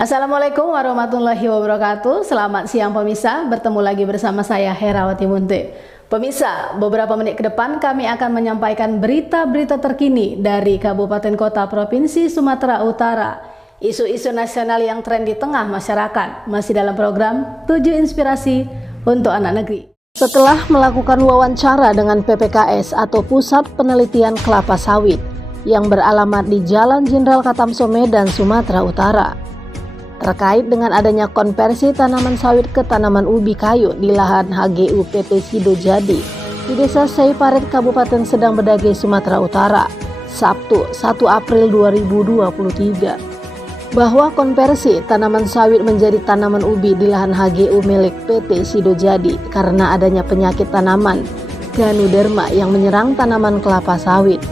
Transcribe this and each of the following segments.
Assalamualaikum warahmatullahi wabarakatuh. Selamat siang pemirsa, bertemu lagi bersama saya Herawati Munte. Pemirsa, beberapa menit ke depan kami akan menyampaikan berita-berita terkini dari kabupaten kota provinsi Sumatera Utara. Isu-isu nasional yang tren di tengah masyarakat, masih dalam program 7 Inspirasi untuk Anak Negeri. Setelah melakukan wawancara dengan PPKS atau Pusat Penelitian Kelapa Sawit yang beralamat di Jalan Jenderal Katamso Medan, Sumatera Utara, terkait dengan adanya konversi tanaman sawit ke tanaman ubi kayu di lahan HGU PT Sido Jadi di Desa Seiparit, Kabupaten Sedang Bedage, Sumatera Utara, Sabtu 1 April 2023, bahwa konversi tanaman sawit menjadi tanaman ubi di lahan HGU milik PT Sido Jadi karena adanya penyakit tanaman Ganoderma yang menyerang tanaman kelapa sawit.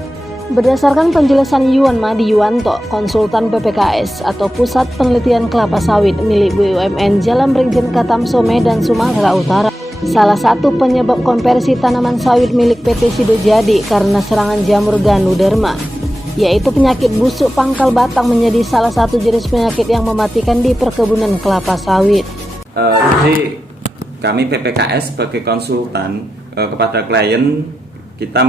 Berdasarkan penjelasan Yuan Madi Yuwanto, konsultan PPKS atau Pusat Penelitian Kelapa Sawit milik BUMN Jalan Brigjen Katamso Medan, Sumatera Utara, salah satu penyebab konversi tanaman sawit milik PT Sido Jadi karena serangan jamur Ganoderma, yaitu penyakit busuk pangkal batang, menjadi salah satu jenis penyakit yang mematikan di perkebunan kelapa sawit. Jadi kami PPKS sebagai konsultan kepada klien, kita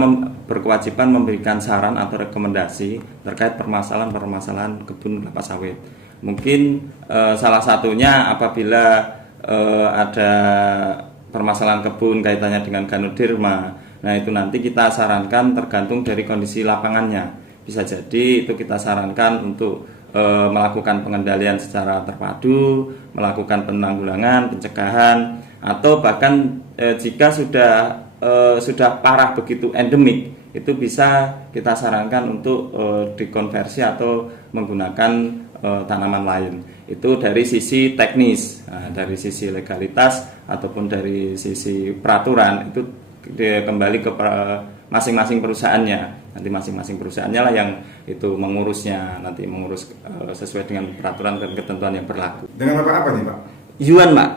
berkewajiban memberikan saran atau rekomendasi terkait permasalahan-permasalahan kebun kelapa sawit. Mungkin salah satunya apabila ada permasalahan kebun kaitannya dengan Ganoderma. Nah, itu nanti kita sarankan tergantung dari kondisi lapangannya. Bisa jadi itu kita sarankan untuk melakukan pengendalian secara terpadu, melakukan penanggulangan, pencegahan, atau bahkan jika sudah parah begitu endemik, itu bisa kita sarankan untuk dikonversi atau menggunakan tanaman lain. Itu dari sisi teknis. Nah, dari sisi legalitas ataupun dari sisi peraturan itu kembali ke masing-masing perusahaannya. Nanti masing-masing perusahaannya lah yang itu mengurusnya, nanti mengurus sesuai dengan peraturan dan ketentuan yang berlaku. Dengan apa nih Pak? Yuan, Pak.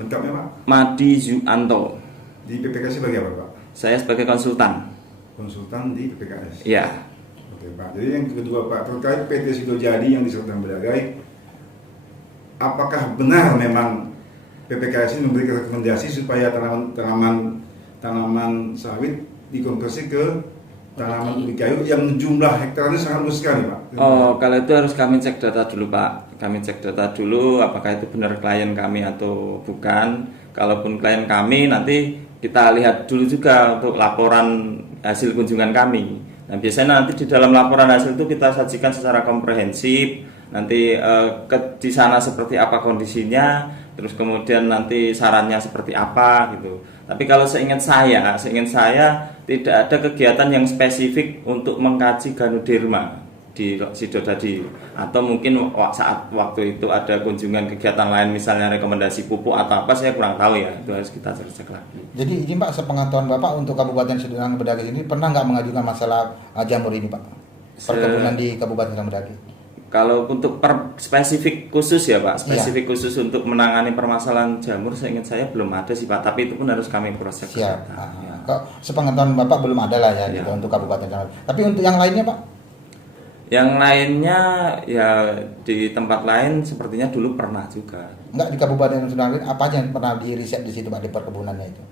Lengkapnya Pak? Madi Yuwanto. Di PPKS sebagai apa Pak? Saya sebagai konsultan. Konsultan di PPKS? Iya. Oke Pak, jadi yang kedua Pak, terkait PT Sido Jadi yang di Sedang Bedagai, apakah benar memang PPKS ini memberikan rekomendasi supaya tanaman sawit dikonversi ke tanaman ubi kayu yang jumlah hektarnya sangat luas sekali Pak? Oh, kalau itu harus kami cek data dulu Pak. Kami cek data dulu apakah itu benar klien kami atau bukan. Kalaupun klien kami, nanti kita lihat dulu juga untuk laporan hasil kunjungan kami. Nah, biasanya nanti di dalam laporan hasil itu kita sajikan secara komprehensif. Nanti di sana seperti apa kondisinya, terus kemudian nanti sarannya seperti apa gitu. Tapi kalau seingat saya tidak ada kegiatan yang spesifik untuk mengkaji Ganoderma di Sido Jadi, atau mungkin saat waktu itu ada kunjungan kegiatan lain, misalnya rekomendasi pupuk atau apa, saya kurang tahu ya, itu harus kita cek lagi. Jadi ini Pak, sepengetahuan Bapak untuk Kabupaten Sedang Bedage ini pernah nggak mengajukan masalah jamur ini Pak? Perkebunan di Kabupaten Sedang Bedage. Kalau untuk spesifik khusus ya Pak, spesifik khusus untuk menangani permasalahan jamur, seingat saya belum ada sih Pak, tapi itu pun harus kami proses. Siap. Kok sepengetahuan Bapak belum ada lah ya, gitu, untuk Kabupaten Sedang Bedage. Tapi untuk yang lainnya Pak? Yang lainnya ya di tempat lain sepertinya dulu pernah juga. Enggak, di Kabupaten Sedang Bedage apa aja yang pernah di riset di situ Pak, di perkebunannya itu?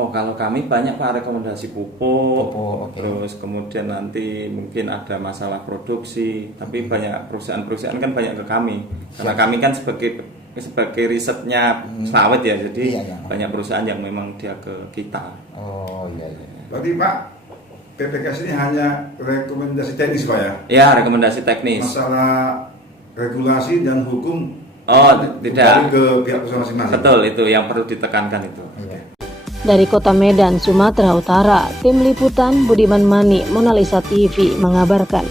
Oh, kalau kami banyak Pak rekomendasi pupuk, okay. Terus kemudian nanti mungkin ada masalah produksi, tapi banyak perusahaan-perusahaan kan banyak ke kami, karena kami kan sebagai risetnya sawit ya, jadi banyak perusahaan yang memang dia ke kita. Oh iya. Berarti Pak, PPKS ini hanya rekomendasi teknis Pak ya? Ya, rekomendasi teknis. Masalah regulasi dan hukum tidak ke pihak perusahaan masing-masing. Betul, itu yang perlu ditekankan itu. Dari Kota Medan, Sumatera Utara, Tim Liputan Budiman Mani, Monalisa TV mengabarkan.